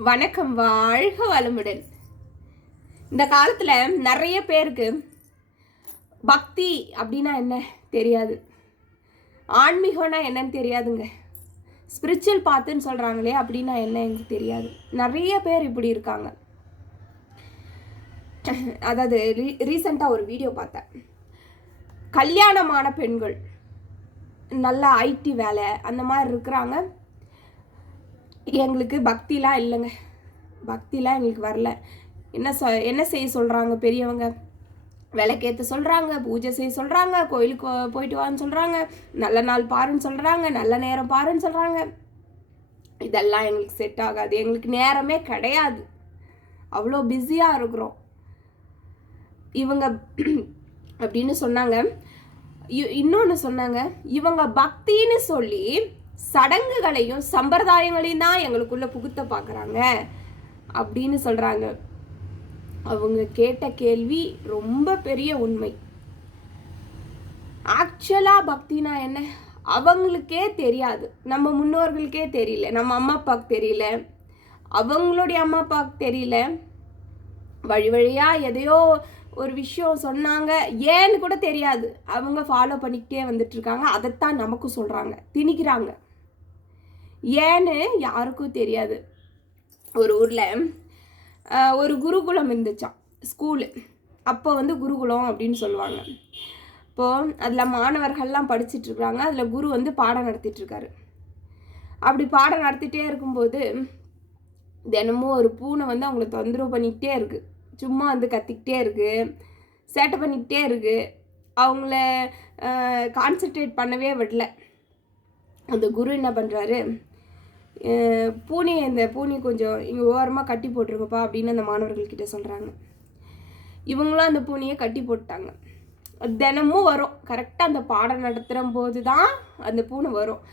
வணக்கம், வாழ்க வளமுடன். இந்த காலத்தில் நிறைய பேருக்கு பக்தி அப்படின்னா என்ன தெரியாது, ஆன்மீகம்னா என்னன்னு தெரியாதுங்க. ஸ்பிரிச்சுவல் பாத்துன்னு சொல்கிறாங்களே அப்படின்னா என்ன எனக்கு தெரியாது. நிறைய பேர் இப்படி இருக்காங்க. அதாவது ரீசெண்டாக ஒரு வீடியோ பார்த்தேன். கல்யாணமான பெண்கள் நல்ல ஐடி வேலை அந்த மாதிரி இருக்கிறாங்க. எங்களுக்கு பக்திலாம் இல்லைங்க, பக்திலாம் எங்களுக்கு வரல. என்ன செய்ய சொல்கிறாங்க பெரியவங்க? விளக்கேற்ற சொல்கிறாங்க, பூஜை செய்ய சொல்கிறாங்க, கோயிலுக்கு போயிட்டு வான்னு சொல்கிறாங்க, நல்ல நாள் பாருன்னு சொல்கிறாங்க, நல்ல நேரம் பாருன்னு சொல்கிறாங்க. இதெல்லாம் எங்களுக்கு செட் ஆகாது. எங்களுக்கு நேரமே கிடையாது, அவ்வளோ பிஸியாக இருக்கிறோம் இவங்க அப்படின்னு சொன்னாங்க. இன்னொன்று சொன்னாங்க, இவங்க பக்தின்னு சொல்லி சடங்குகளையும் சம்பிரதாயங்களையும் தான் எங்களுக்குள்ள புகுத்த பார்க்குறாங்க அப்படின்னு சொல்கிறாங்க. அவங்க கேட்ட கேள்வி ரொம்ப பெரிய உண்மை. ஆக்சுவலாக பக்தினா என்ன அவங்களுக்கே தெரியாது, நம்ம முன்னோர்களுக்கே தெரியல, நம்ம அம்மா அப்பாவுக்கு தெரியல, அவங்களுடைய அம்மா அப்பாவுக்கு தெரியல. வழி வழியாக எதையோ ஒரு விஷயம் சொன்னாங்க, ஏன்னு கூட தெரியாது, அவங்க ஃபாலோ பண்ணிக்கிட்டே வந்துட்டுருக்காங்க. அதைத்தான் நமக்கும் சொல்கிறாங்க, திணிக்கிறாங்க. ஏன்னு யாருக்கும் தெரியாது. ஒரு ஊரில் ஒரு குருகுலம் இருந்துச்சான், ஸ்கூலு. அப்போ குருகுலம் அப்படின்னு சொல்லுவாங்க. இப்போது அதில் மாணவர்கள்லாம் படிச்சுட்ருக்குறாங்க. அதில் குரு பாடம் நடத்திட்டுருக்காரு. அப்படி பாடம் நடத்திட்டே இருக்கும்போது தினமும் ஒரு பூனை அவங்கள தொந்தரவு பண்ணிக்கிட்டே இருக்குது. சும்மா கத்திக்கிட்டே இருக்குது, சேட்டை பண்ணிக்கிட்டே இருக்குது. அவங்கள கான்சன்ட்ரேட் பண்ணவே விடல. அந்த குரு என்ன பண்ணுறாரு, இந்த பூனையை கொஞ்சம் இங்கே ஓரமாக கட்டி போட்டுருங்கப்பா அப்படின்னு அந்த மாணவர்கள்கிட்ட சொல்கிறாங்க. இவங்களும் அந்த பூனையை கட்டி போட்டாங்க. தினமும் வரும், கரெக்டாக அந்த பாடம் நடத்துகிற போது தான் அந்த பூனை வரும்.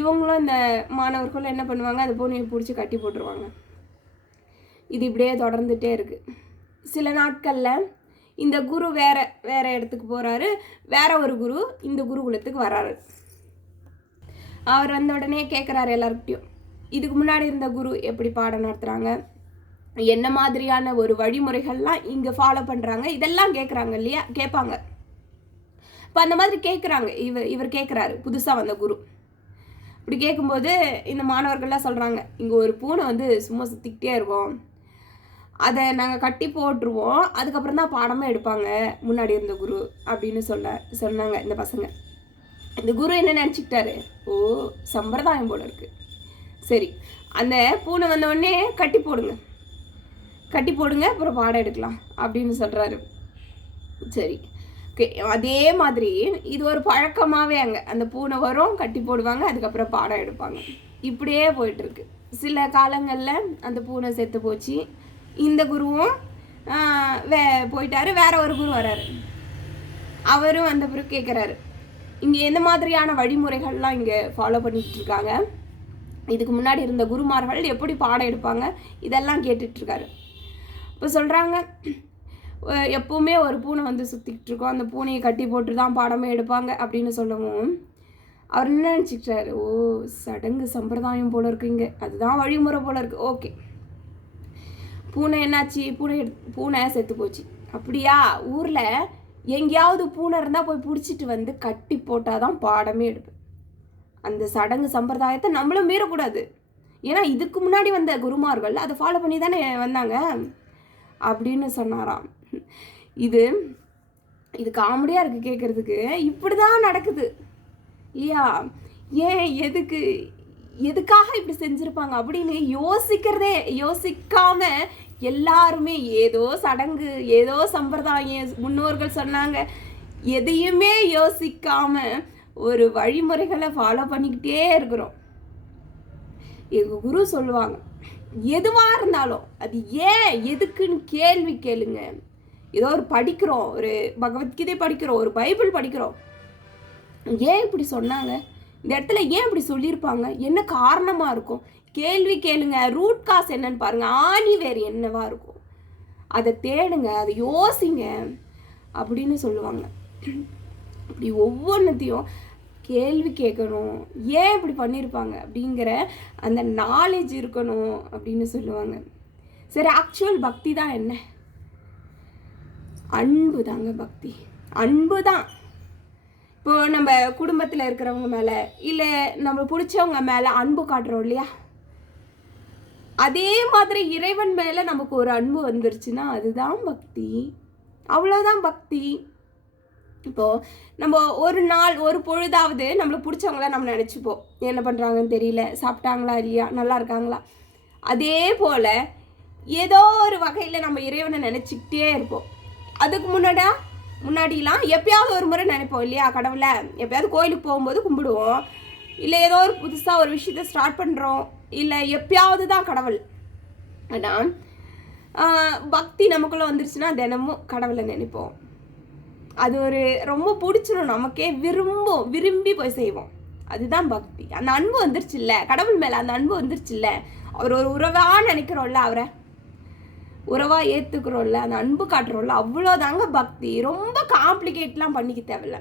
இவங்களும் அந்த மாணவர்களும் என்ன பண்ணுவாங்க, அந்த பூனையை பிடிச்சி கட்டி போட்டுருவாங்க. இது இப்படியே தொடர்ந்துகிட்டே இருக்குது. சில நாட்களில் இந்த குரு வேறு இடத்துக்கு போகிறாரு, வேற ஒரு குரு இந்த குருகுலத்துக்கு வர்றாரு. அவர் வந்த உடனே கேட்குறாரு எல்லாருக்கிட்டையும், இதுக்கு முன்னாடி இருந்த குரு எப்படி பாடம் நடத்துகிறாங்க, என்ன மாதிரியான ஒரு வழிமுறைகள்லாம் இங்கே ஃபாலோ பண்ணுறாங்க, இதெல்லாம் கேட்குறாங்க இல்லையா, கேட்பாங்க. இப்போ அந்த மாதிரி கேட்குறாங்க. இவர் கேட்குறாரு, புதுசாக வந்த குரு. இப்படி கேட்கும்போது இந்த மாணவர்கள்லாம் சொல்கிறாங்க, இங்கே ஒரு பூனை சும்மா சுற்றிக்கிட்டே இருக்கும், அதை நாங்கள் கட்டி போட்டுருவோம், அதுக்கப்புறம் தான் பாடமே எடுப்பாங்க முன்னாடி இருந்த குரு அப்படின்னு சொன்னாங்க இந்த பசங்க. இந்த குரு என்ன நினச்சிக்கிட்டாரு, ஓ சம்பிரதாயம் போல இருக்குது, சரி அந்த பூனை வந்தவுடனே கட்டி போடுங்க அப்புறம் பாடம் எடுக்கலாம் அப்படின்னு சொல்கிறாரு. சரி, ஓகே. அதே மாதிரி இது ஒரு பழக்கமாகவே அங்கே அந்த பூனை வரும், கட்டி போடுவாங்க, அதுக்கப்புறம் பாடம் எடுப்பாங்க. இப்படியே போயிட்டுருக்கு. சில காலங்களில் அந்த பூனை செத்து போச்சு. இந்த குருவும் போயிட்டாரு, வேற ஒரு குரு வர்றாரு. அவரும் அந்த பிறகு கேட்குறாரு, இங்கே எந்த மாதிரியான வழிமுறைகள்லாம் இங்கே ஃபாலோ பண்ணிகிட்டு இருக்காங்க, இதுக்கு முன்னாடி இருந்த குருமார்கள் எப்படி பாடம் எடுப்பாங்க, இதெல்லாம் கேட்டுட்ருக்காரு. இப்போ சொல்கிறாங்க, எப்போவுமே ஒரு பூனை சுற்றிக்கிட்டு இருக்கோம், அந்த பூனையை கட்டி போட்டு தான் பாடமே எடுப்பாங்க அப்படின்னு சொல்லவும் அவர் என்ன நினச்சிக்கிட்டாரு, ஓ சடங்கு சம்பிரதாயம் போல இருக்குங்க, அதுதான் வழிமுறை போல இருக்குது. ஓகே, பூனை என்னாச்சு, பூனை செத்து போச்சு. அப்படியா, ஊரில் எங்கேயாவது பூனை இருந்தால் போய் பிடிச்சிட்டு கட்டி போட்டால் தான் பாடமே எடுப்பேன். அந்த சடங்கு சம்பிரதாயத்தை நம்மளும் மீறக்கூடாது, ஏன்னா இதுக்கு முன்னாடி வந்த குருமார்கள் அதை ஃபாலோ பண்ணி தானே வந்தாங்க அப்படின்னு சொன்னாராம். இது காமெடியாக இருக்குது கேட்குறதுக்கு. இப்படி தான் நடக்குது இல்லையா? ஏன் எதுக்காக இப்படி செஞ்சுருப்பாங்க அப்படின்னு யோசிக்காம எல்லாருமே ஏதோ சடங்கு, ஏதோ சம்பிரதாயம், முன்னோர்கள் சொன்னாங்க, எதையுமே யோசிக்காம ஒரு வழிமுறைகளை ஃபாலோ பண்ணிக்கிட்டே இருக்கிறோம். எங்கள் குரு சொல்லுவாங்க, எதுவாக இருந்தாலும் அது ஏன் எதுக்குன்னு கேள்வி கேளுங்க. ஏதோ ஒரு படிக்கிறோம், ஒரு பகவத்கீதை படிக்கிறோம், ஒரு பைபிள் படிக்கிறோம், ஏன் இப்படி சொன்னாங்க, இந்த இடத்துல ஏன் இப்படி சொல்லியிருப்பாங்க, என்ன காரணமாக இருக்கும், கேள்வி கேளுங்க. ரூட் காஸ் என்னன்னு பாருங்க, ஆணி வேறு என்னவா இருக்கும், அதை தேடுங்க, அதை யோசிங்க அப்படின்னு சொல்லுவாங்க. அப்படி ஒவ்வொன்றத்தையும் கேள்வி கேட்கணும், ஏன் இப்படி பண்ணியிருப்பாங்க அப்படிங்கிற அந்த நாலேஜ் இருக்கணும் அப்படின்னு சொல்லுவாங்க. சரி, ஆக்சுவல் பக்தி தான் என்ன? அன்பு தாங்க பக்தி. அன்பு தான். இப்போ நம்ம குடும்பத்தில் இருக்கிறவங்க மேலே இல்லை நம்ம பிடிச்சவங்க மேலே அன்பு காட்டுறோம் இல்லையா, அதே மாதிரி இறைவன் மேலே நமக்கு ஒரு அன்பு வந்துருச்சுன்னா அதுதான் பக்தி. அவ்வளோதான் பக்தி. இப்போது நம்ம ஒரு நாள் ஒரு பொழுதாவது நம்மளை பிடிச்சவங்கள நம்ம நினச்சிப்போம், என்ன பண்ணுறாங்கன்னு தெரியல, சாப்பிட்டாங்களா இல்லையா, நல்லா இருக்காங்களா. அதே போல் ஏதோ ஒரு வகையில் நம்ம இறைவனை நினச்சிக்கிட்டே இருப்போம். அதுக்கு முன்னாடிலாம் எப்பயாவது ஒரு முறை நினைப்போம் இல்லையா கடவுளை. எப்பயாவது கோயிலுக்கு போகும்போது கும்பிடுவோம், இல்லை ஏதோ ஒரு புதுசாக ஒரு விஷயத்த ஸ்டார்ட் பண்ணுறோம், இல்லை எப்பயாவது தான் கடவுள். ஆனால் பக்தி நமக்குள்ளே வந்துருச்சுன்னா தினமும் கடவுளை நினைப்போம். அது ஒரு ரொம்ப பிடிச்சிடும், நமக்கே விரும்பி போய் செய்வோம். அதுதான் பக்தி. அந்த அன்பு வந்துருச்சு இல்லை கடவுள் மேலே, அந்த அன்பு வந்துருச்சு இல்லை, அவர் ஒரு உறவாக நினைக்கிறோம்ல, அவரை உறவாக ஏற்றுக்கிறோம்ல, அந்த அன்பு காட்டுறோம்ல, அவ்வளோதாங்க பக்தி. ரொம்ப காம்ப்ளிகேட்லாம் பண்ணிக்க தேவையில்ல,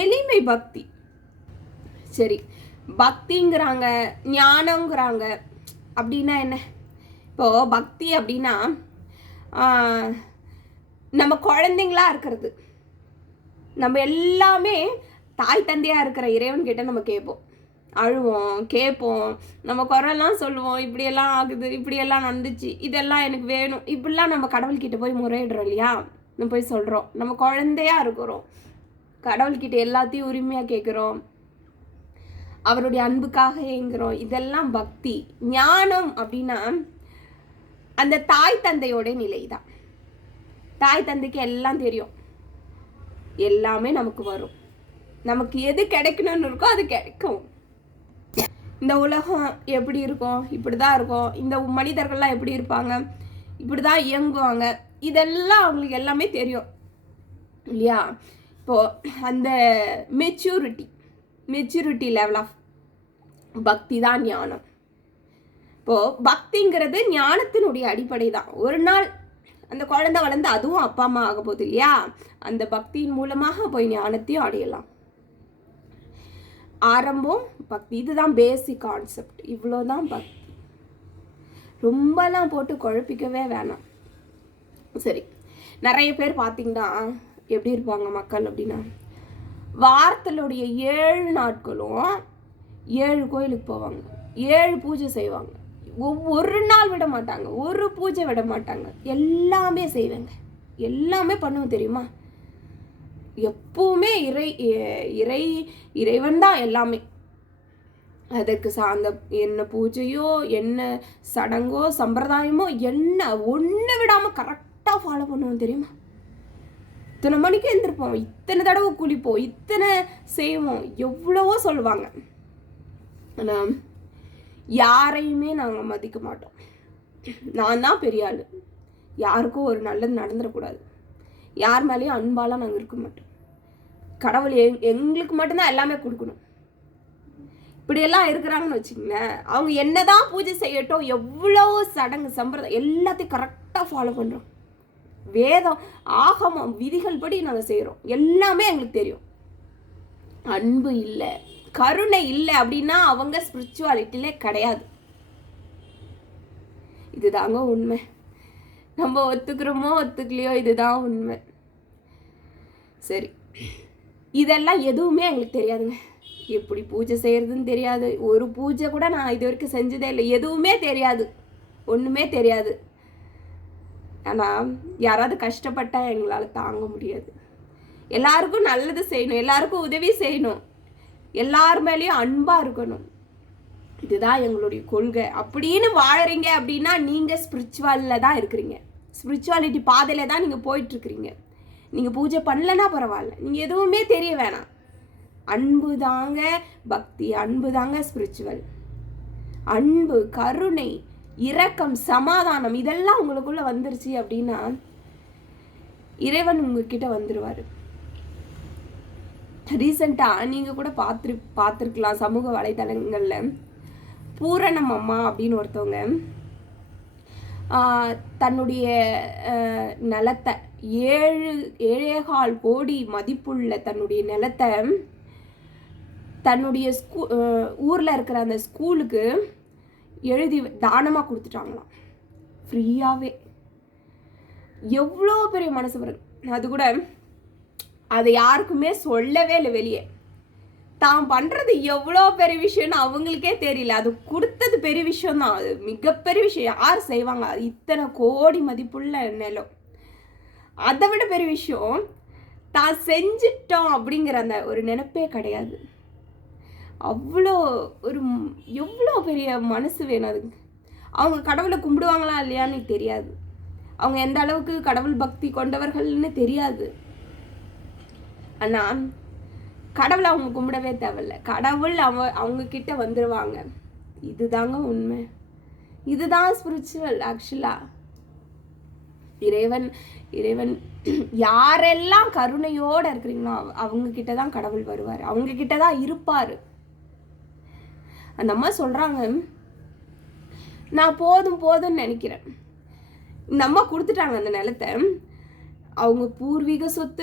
எளிமை பக்தி. சரி, பக்திங்கிறாங்க, ஞானங்கிறாங்க, அப்படின்னா என்ன? இப்போது பக்தி அப்படின்னா நம்ம குழந்தைங்களா இருக்கிறது. நம்ம எல்லாமே தாய் தந்தையாக இருக்கிற இறைவன்கிட்ட நம்ம கேட்போம், அழுவோம், கேட்போம், நம்ம குறையெல்லாம் சொல்லுவோம், இப்படியெல்லாம் ஆகுது, இப்படியெல்லாம் நடந்துச்சு, இதெல்லாம் எனக்கு வேணும், இப்படிலாம் நம்ம கடவுள்கிட்ட போய் முறையிடுறோம் இல்லையா, நம்ம போய் சொல்கிறோம். நம்ம குழந்தையா இருக்கிறோம், கடவுள்கிட்ட எல்லாத்தையும் உரிமையாக கேட்குறோம், அவருடைய அன்புக்காக ஏங்குறோம். இதெல்லாம் பக்தி. ஞானம் அப்படின்னா அந்த தாய் தந்தையோட நிலை தான். தாய் தந்தைக்கு எல்லாம் தெரியும், எல்லாமே நமக்கு வரும், நமக்கு எது கிடைக்கணும்னு இருக்கோ அது கிடைக்கும். இந்த உலகம் எப்படி இருக்கும், இப்படி தான் இருக்கும், இந்த மனிதர்கள்லாம் எப்படி இருப்பாங்க, இப்படி தான் இயங்குவாங்க, இதெல்லாம் அவங்களுக்கு எல்லாமே தெரியும் இல்லையா. இப்போது அந்த மெச்சூரிட்டி லெவல் ஆஃப் பக்தி தான் ஞானம். இப்போது பக்திங்கிறது ஞானத்தினுடைய அடிப்படை தான். ஒரு நாள் அந்த குழந்தை வளர்ந்து அதுவும் அப்பா அம்மா ஆக போகுது இல்லையா, அந்த பக்தியின் மூலமாக போய் ஞானத்தையும் அடையலாம். ஆரம்பம் பக்தி, இதுதான் பேசிக் கான்செப்ட். இவ்வளோதான் பக்தி, ரொம்பலாம் போட்டு குழப்பிக்கவே வேணாம். சரி, நிறைய பேர் பார்த்தீங்கன்னா எப்படி இருப்பாங்க மக்கள் அப்படின்னா, வாரத்தினுடைய 7 நாட்களும் 7 கோயிலுக்கு போவாங்க, 7 பூஜை செய்வாங்க, ஒவ்வொரு நாள் விட மாட்டாங்க, ஒரு பூஜை விட மாட்டாங்க, எல்லாமே செய்வாங்க, எல்லாமே பண்ணுவோம் தெரியுமா. எப்பவுமே இறைவன் தான் எல்லாமே. அதுக்கு சார்ந்த என்ன பூஜையோ என்ன சடங்கோ சம்பிரதாயமோ என்ன ஒன்று விடாமல் கரெக்டாக ஃபாலோ பண்ணுவோம் தெரியுமா. இத்தனை மணிக்கு எழுந்திருப்போம், இத்தனை தடவை குளிப்போம், இத்தனை செய்வோம், எவ்வளவோ சொல்லுவாங்க. ஆனால் யாரையுமே நாங்கள் மதிக்க மாட்டோம். நான் தான் பெரிய ஆள், யாருக்கும் ஒரு நல்லது நடந்துடக்கூடாது, யார் மேலேயும் அன்பாலாம் நாங்கள் இருக்க மாட்டோம். கடவுள் எங்களுக்கு மட்டும்தான் எல்லாமே கொடுக்கணும், இப்படியெல்லாம் இருக்கிறாங்கன்னு வச்சுக்கோங்களேன். அவங்க என்னதான் பூஜை செய்யட்டும், எவ்வளோ சடங்கு சம்பிரதாயம் எல்லாத்தையும் கரெக்டாக ஃபாலோ பண்ணுறோம், வேதம் ஆகமம் விதிகள் படி நாங்கள் செய்கிறோம், எல்லாமே எங்களுக்கு தெரியும். அன்பு இல்லை, கருணை இல்லை அப்படின்னா அவங்க ஸ்பிரிச்சுவாலிட்டியிலே கிடையாது. இதுதாங்க உண்மை. நம்ம ஒத்துக்கிறோமோ ஒத்துக்கலையோ, இதுதான் உண்மை. சரி, இதெல்லாம் எதுவுமே எங்களுக்கு தெரியாதுங்க. எப்படி பூஜை செய்யறதுன்னு தெரியாது, ஒரு பூஜை கூட நான் இது வரைக்கும் செஞ்சதே இல்லை, எதுவுமே தெரியாது, ஒன்றுமே தெரியாது. ஆனால் யாராவது கஷ்டப்பட்டா எங்களால் தாங்க முடியாது. எல்லாருக்கும் நல்லது செய்யணும், எல்லாருக்கும் உதவி செய்யணும், எல்லார் மேலேயும் அன்பாக இருக்கணும், இதுதான் எங்களுடைய கொள்கை அப்படின்னு வாழறீங்க அப்படின்னா நீங்கள் ஸ்பிரிச்சுவலில் தான் இருக்கிறீங்க, ஸ்பிரிச்சுவாலிட்டி பாதையில் தான் நீங்கள் போயிட்டுருக்கிறீங்க. நீங்கள் பூஜை பண்ணலன்னா பரவாயில்ல, நீங்கள் எதுவுமே தெரிய வேணாம். அன்பு தாங்க பக்தி, அன்பு தாங்க ஸ்பிரிச்சுவல். அன்பு, கருணை, இரக்கம், சமாதானம் இதெல்லாம் உங்களுக்குள்ளே வந்துருச்சு அப்படின்னா இறைவன் உங்ககிட்ட வந்துடுவார். ரீசெண்டாக நீங்கள் கூட பார்த்துருக்கலாம் சமூக வலைதளங்களில், பூரணம் அம்மா அப்படின்னு ஒருத்தவங்க தன்னுடைய நிலத்தை 7.25 கோடி மதிப்புள்ள தன்னுடைய நிலத்தை தன்னுடைய ஊரில் இருக்கிற அந்த ஸ்கூலுக்கு எழுதி தானமாக கொடுத்துட்டாங்களாம், ஃப்ரீயாகவே. எவ்வளோ பெரிய மனசு வருது. அது கூட அதை யாருக்குமே சொல்லவே இல்லை வெளியே. தான் பண்ணுறது எவ்வளோ பெரிய விஷயம்னு அவங்களுக்கே தெரியல. அது கொடுத்தது பெரிய விஷயம்தான், அது மிகப்பெரிய விஷயம். யார் செய்வாங்க? இத்தனை கோடி மதிப்புள்ள நிலம். அதை விட பெரிய விஷயம் தான் செஞ்சிட்டோம் அப்படிங்கிற அந்த ஒரு நினைப்பே கிடையாது. அவ்வளோ ஒரு எவ்வளோ பெரிய மனசு வேணும் அதுக்கு. அவங்க கடவுளை கும்பிடுவாங்களா இல்லையான்னு தெரியாது, அவங்க எந்த அளவுக்கு கடவுள் பக்தி கொண்டவர்கள்னு தெரியாது. ஆனால் கடவுளை அவங்க கும்பிடவே தேவையில்லை, கடவுள் அவங்க கிட்ட வந்துடுவாங்க. இதுதாங்க உண்மை, இதுதான் ஸ்பிரிச்சுவல். ஆக்சுவலாக இறைவன் யாரெல்லாம் கருணையோடு இருக்கிறீங்களோ அவங்க கிட்ட தான் கடவுள் வருவார், அவங்க கிட்ட தான் இருப்பார். அந்த அம்மா சொல்கிறாங்க, நான் போதும்னு நினைக்கிறேன். இந்த அம்மா கொடுத்துட்டாங்க அந்த நிலத்தை. அவங்க பூர்வீக சொத்து,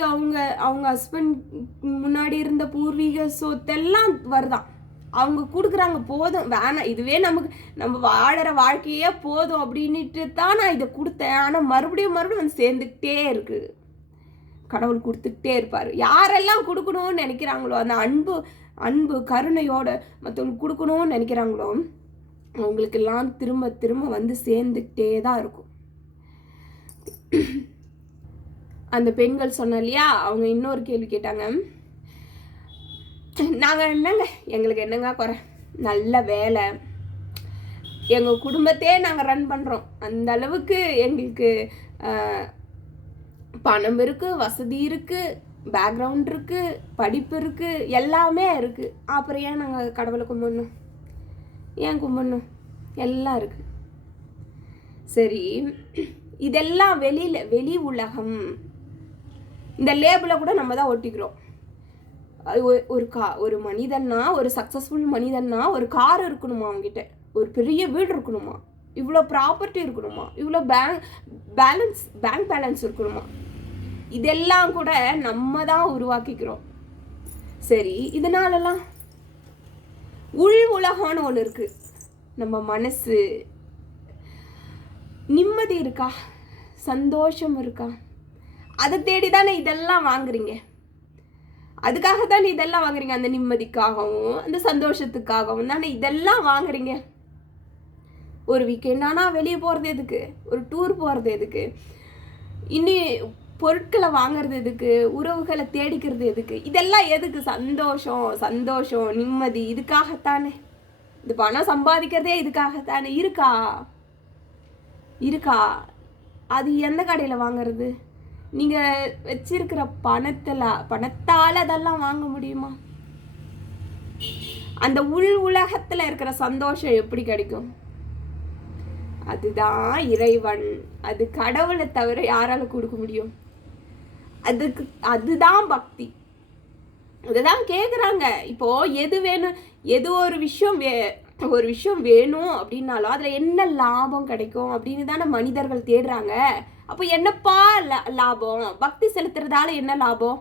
அவங்க ஹஸ்பண்ட் முன்னாடி இருந்த பூர்வீக சொத்தெல்லாம் வருதான், அவங்க கொடுக்குறாங்க. போதும், வேணாம், இதுவே நம்ம வாழற வாழ்க்கையே போதும் அப்படின்ட்டு தான் நான் இதை கொடுத்தேன். ஆனால் மறுபடியும் வந்து சேர்ந்துக்கிட்டே இருக்கு. கடவுள் கொடுத்துக்கிட்டே இருப்பார். யாரெல்லாம் கொடுக்கணும்னு நினைக்கிறாங்களோ, அந்த அன்பு கருணையோட மற்றவங்களுக்கு கொடுக்கணும்னு நினைக்கிறாங்களோ அவங்களுக்கெல்லாம் திரும்ப வந்து சேர்ந்துக்கிட்டே தான் இருக்கும். அந்த பெண்கள் சொன்ன இல்லையா, அவங்க இன்னொரு கேள்வி கேட்டாங்க. நாங்கள் என்னங்க, எங்களுக்கு என்னங்க குறை, நல்ல வேலை, எங்கள் குடும்பத்தையே நாங்கள் ரன் பண்ணுறோம், அந்த அளவுக்கு எங்களுக்கு பணம் இருக்குது, வசதி இருக்குது, பேக்ரவுண்ட் இருக்குது, படிப்பு இருக்குது, எல்லாமே இருக்குது. அப்புறம் ஏன் நாங்கள் கடவுளை கும்பிடணும்? ஏன் கும்பிடணும்? எல்லாம் இருக்குது. சரி, இதெல்லாம் வெளி உலகம். இந்த லேபிளை கூட நம்ம தான் ஒட்டிக்கிறோம். ஒரு மனிதன்னா, ஒரு சக்ஸஸ்ஃபுல் மனிதன்னா ஒரு கார் இருக்கணுமா அவங்ககிட்ட, ஒரு பெரிய வீடு இருக்கணுமா, இவ்வளோ ப்ராப்பர்ட்டி இருக்கணுமா, இவ்வளோ பேங்க் பேலன்ஸ் இருக்கணுமா, இதெல்லாம் கூட நம்ம தான் உருவாக்கிக்கிறோம். சரி, இதனாலலாம் உள் உலகம்னு ஒன்று இருக்கு. நம்ம மனசு நிம்மதி இருக்கா, சந்தோஷம் இருக்கா? அதை தேடி தானே இதெல்லாம் வாங்குறீங்க, அதுக்காக தானே இதெல்லாம் வாங்குறீங்க. அந்த நிம்மதிக்காகவும் அந்த சந்தோஷத்துக்காகவும் தானே இதெல்லாம் வாங்குறீங்க. ஒரு வீக்கெண்ட் ஆனால் வெளியே போகிறது எதுக்கு? ஒரு டூர் போகிறது எதுக்கு? இனி பொருட்களை வாங்குறது எதுக்கு? உறவுகளை தேடிக்கிறது எதுக்கு? இதெல்லாம் எதுக்கு? சந்தோஷம் நிம்மதி, இதுக்காகத்தானே. இது பணம் சம்பாதிக்கிறதே இதுக்காகத்தானே. இருக்கா? அது எந்த கடையில் வாங்குறது? நீங்கள் வச்சிருக்கிற பணத்தால் அதெல்லாம் வாங்க முடியுமா? அந்த உலகத்தில் இருக்கிற சந்தோஷம் எப்படி கிடைக்கும்? அதுதான் இறைவன், அது கடவுளை தவிர யாரால கொடுக்க முடியும்? அதுதான் பக்தி. அதுதான் கேட்குறாங்க. இப்போ எது வேணும், ஒரு விஷயம் வேணும் அப்படின்னாலும் அதில் என்ன லாபம் கிடைக்கும் அப்படின்னு தானே மனிதர்கள் தேடுறாங்க. அப்போ என்னப்பா லாபம்? பக்தி செலுத்துறதால என்ன லாபம்?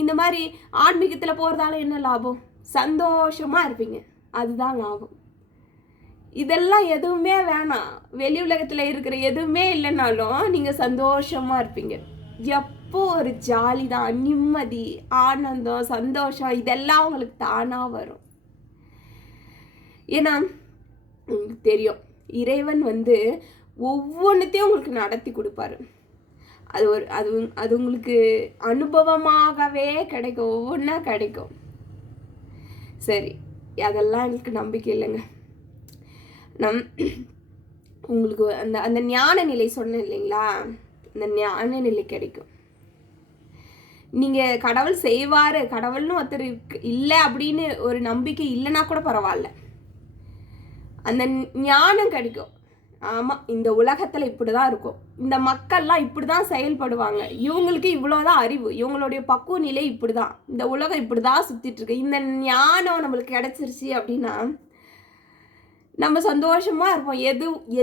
இந்த மாதிரி ஆன்மீகத்தில் போகிறதால என்ன லாபம்? சந்தோஷமாக இருப்பீங்க, அதுதான் லாபம். இதெல்லாம் எதுவுமே வேணாம், வெளி உலகத்தில் இருக்கிற எதுவுமே இல்லைனாலும் நீங்கள் சந்தோஷமாக இருப்பீங்க. எப்போ ஒரு ஜாலி தான், நிம்மதி, ஆனந்தம், சந்தோஷம், இதெல்லாம் உங்களுக்கு தானாக வரும். ஏன்னா உங்களுக்கு தெரியும், இறைவன் ஒவ்வொன்றுத்தையும் உங்களுக்கு நடத்தி கொடுப்பாரு. அது உங்களுக்கு அனுபவமாகவே கிடைக்கும், ஒவ்வொன்றா கிடைக்கும். சரி, அதெல்லாம் எங்களுக்கு நம்பிக்கை இல்லைங்க. உங்களுக்கு அந்த ஞான நிலை சொன்னேன் இல்லைங்களா, அந்த ஞான நிலை கிடைக்கும். நீங்கள் கடவுள் செய்வார், கடவுள்னு ஒருத்தர் இல்லை அப்படின்னு ஒரு நம்பிக்கை இல்லைன்னா கூட பரவாயில்ல, அந்த ஞானம் கிடைக்கும். ஆமாம், இந்த உலகத்தில் இப்படி தான் இருக்கும், இந்த மக்கள்லாம் இப்படி தான் செயல்படுவாங்க, இவங்களுக்கு இவ்வளோதான் அறிவு, இவங்களுடைய பக்குவ நிலை இப்படி தான், இந்த உலகம் இப்படி தான் சுற்றிட்டுருக்கு. இந்த ஞானம் நம்மளுக்கு கிடைச்சிருச்சு அப்படின்னா நம்ம சந்தோஷமாக இருப்போம்.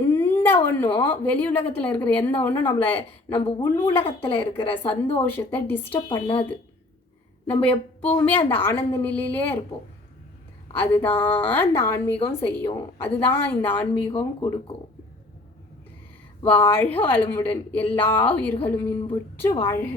எந்த ஒன்றும் வெளி உலகத்தில் இருக்கிற எந்த ஒன்றும் நம்ம உள் உலகத்தில் இருக்கிற சந்தோஷத்தை டிஸ்டர்ப் பண்ணாது. நம்ம எப்பவுமே அந்த ஆனந்த நிலையிலே இருப்போம். அதுதான் இந்த ஆன்மீகம் செய்யும். அதுதான் இந்த ஆன்மீகம் கொடுக்கும். வாழ்க வளமுடன். எல்லா உயிர்களும் இன்புற்று வாழ்க.